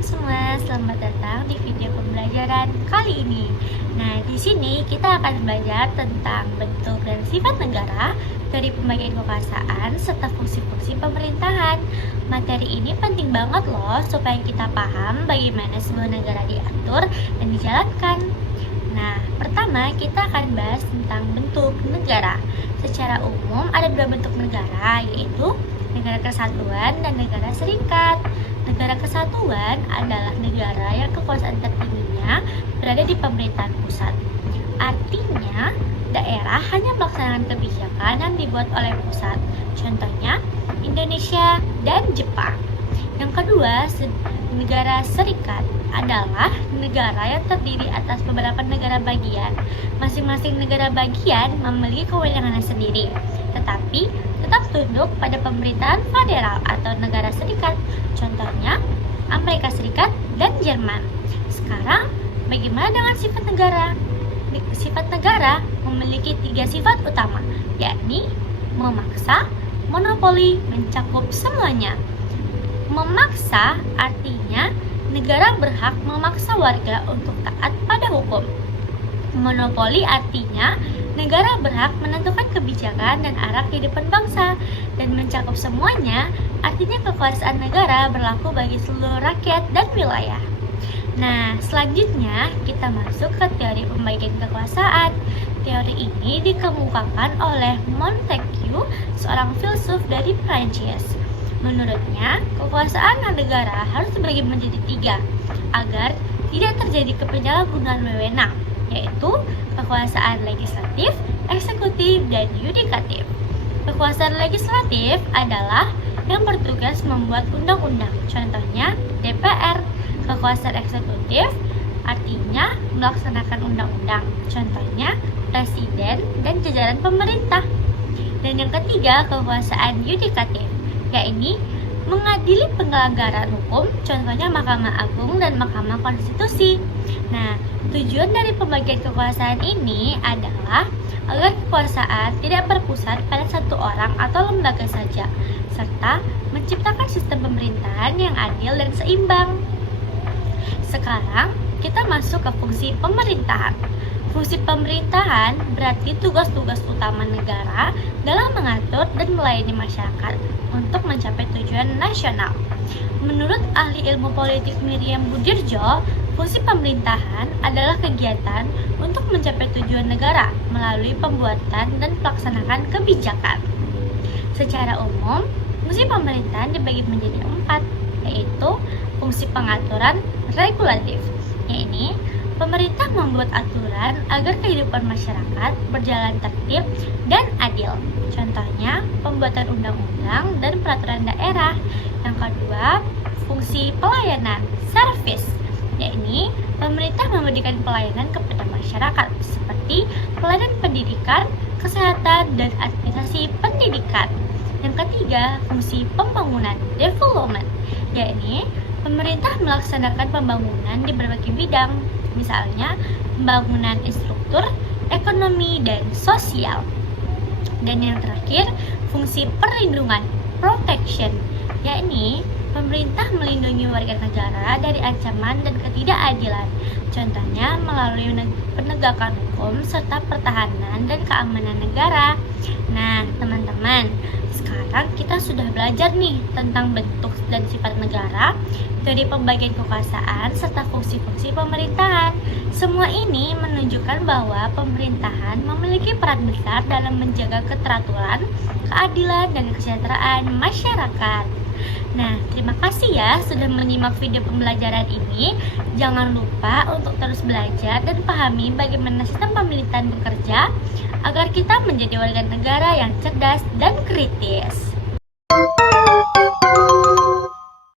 teman-teman semua, selamat datang di video pembelajaran kali ini. Nah, di sini kita akan belajar tentang bentuk dan sifat negara dari pembagian kekuasaan serta fungsi-fungsi pemerintahan. Materi ini penting banget loh supaya kita paham bagaimana sebuah negara diatur dan dijalankan. Nah, pertama kita akan bahas tentang bentuk negara. Secara umum ada dua bentuk negara, yaitu negara kesatuan dan negara serikat. Negara kesatuan adalah negara yang kekuasaan tertingginya berada di pemerintahan pusat. Artinya, daerah hanya melaksanakan kebijakan yang dibuat oleh pusat. Contohnya, Indonesia dan Jepang. Yang kedua, negara serikat adalah negara yang terdiri atas beberapa negara bagian. Masing-masing negara bagian memiliki kewenangan sendiri, tetapi tetap tunduk pada pemerintahan federal atau negara serikat. Contohnya, Amerika Serikat dan Jerman. Sekarang, bagaimana dengan sifat negara? Sifat negara memiliki 3 sifat utama, yakni memaksa, monopoli, mencakup semuanya. Memaksa artinya negara berhak memaksa warga untuk taat pada hukum. Monopoli artinya negara berhak menentukan kebijakan dan arah kehidupan bangsa. Dan mencakup semuanya artinya kekuasaan negara berlaku bagi seluruh rakyat dan wilayah. Nah, selanjutnya kita masuk ke teori pembagian kekuasaan. Teori ini dikemukakan oleh Montesquieu, seorang filsuf dari Prancis. Menurutnya, kekuasaan negara harus dibagi menjadi 3 agar tidak terjadi penyalahgunaan wewenang, yaitu kekuasaan legislatif, eksekutif, dan yudikatif. Kekuasaan legislatif adalah yang bertugas membuat undang-undang, contohnya DPR. Kekuasaan eksekutif artinya melaksanakan undang-undang, contohnya presiden dan jajaran pemerintah. Dan yang ketiga, kekuasaan yudikatif, yakni mengadili pelanggaran hukum, contohnya Mahkamah Agung dan Mahkamah Konstitusi. Nah, tujuan dari pembagian kekuasaan ini adalah agar kekuasaan tidak berpusat pada satu orang atau lembaga saja, serta menciptakan sistem pemerintahan yang adil dan seimbang. Sekarang, kita masuk ke fungsi pemerintahan. Fungsi pemerintahan berarti tugas-tugas utama negara dalam mengatur dan melayani masyarakat untuk mencapai tujuan nasional. Menurut ahli ilmu politik Miriam Budirjo, fungsi pemerintahan adalah kegiatan untuk mencapai tujuan negara melalui pembuatan dan pelaksanaan kebijakan. Secara umum, fungsi pemerintahan dibagi menjadi 4, yaitu fungsi pengaturan regulatif, yaitu pemerintah membuat aturan agar kehidupan masyarakat berjalan tertib dan adil. Contohnya, pembuatan undang-undang dan peraturan daerah. Yang kedua, fungsi pelayanan, service, yakni pemerintah memberikan pelayanan kepada masyarakat seperti pelayanan pendidikan, kesehatan, dan administrasi pendidikan. Yang ketiga, fungsi pembangunan, development, yakni pemerintah melaksanakan pembangunan di berbagai bidang, misalnya pembangunan infrastruktur, ekonomi, dan sosial. Dan yang terakhir, fungsi perlindungan, protection, yakni pemerintah melindungi warga negara dari ancaman dan ketidakadilan, contohnya melalui penegakan hukum serta pertahanan dan keamanan negara. Nah, teman-teman, sekarang kita sudah belajar nih tentang bentuk dan sifat negara, dari pembagian kekuasaan serta fungsi-fungsi pemerintahan. Semua ini menunjukkan bahwa pemerintahan memiliki peran besar dalam menjaga keteraturan, keadilan, dan kesejahteraan masyarakat. Nah, terima kasih ya sudah menyimak video pembelajaran ini. Jangan lupa untuk terus belajar dan pahami bagaimana sistem pemerintahan bekerja agar kita menjadi warga negara yang cerdas dan kritis.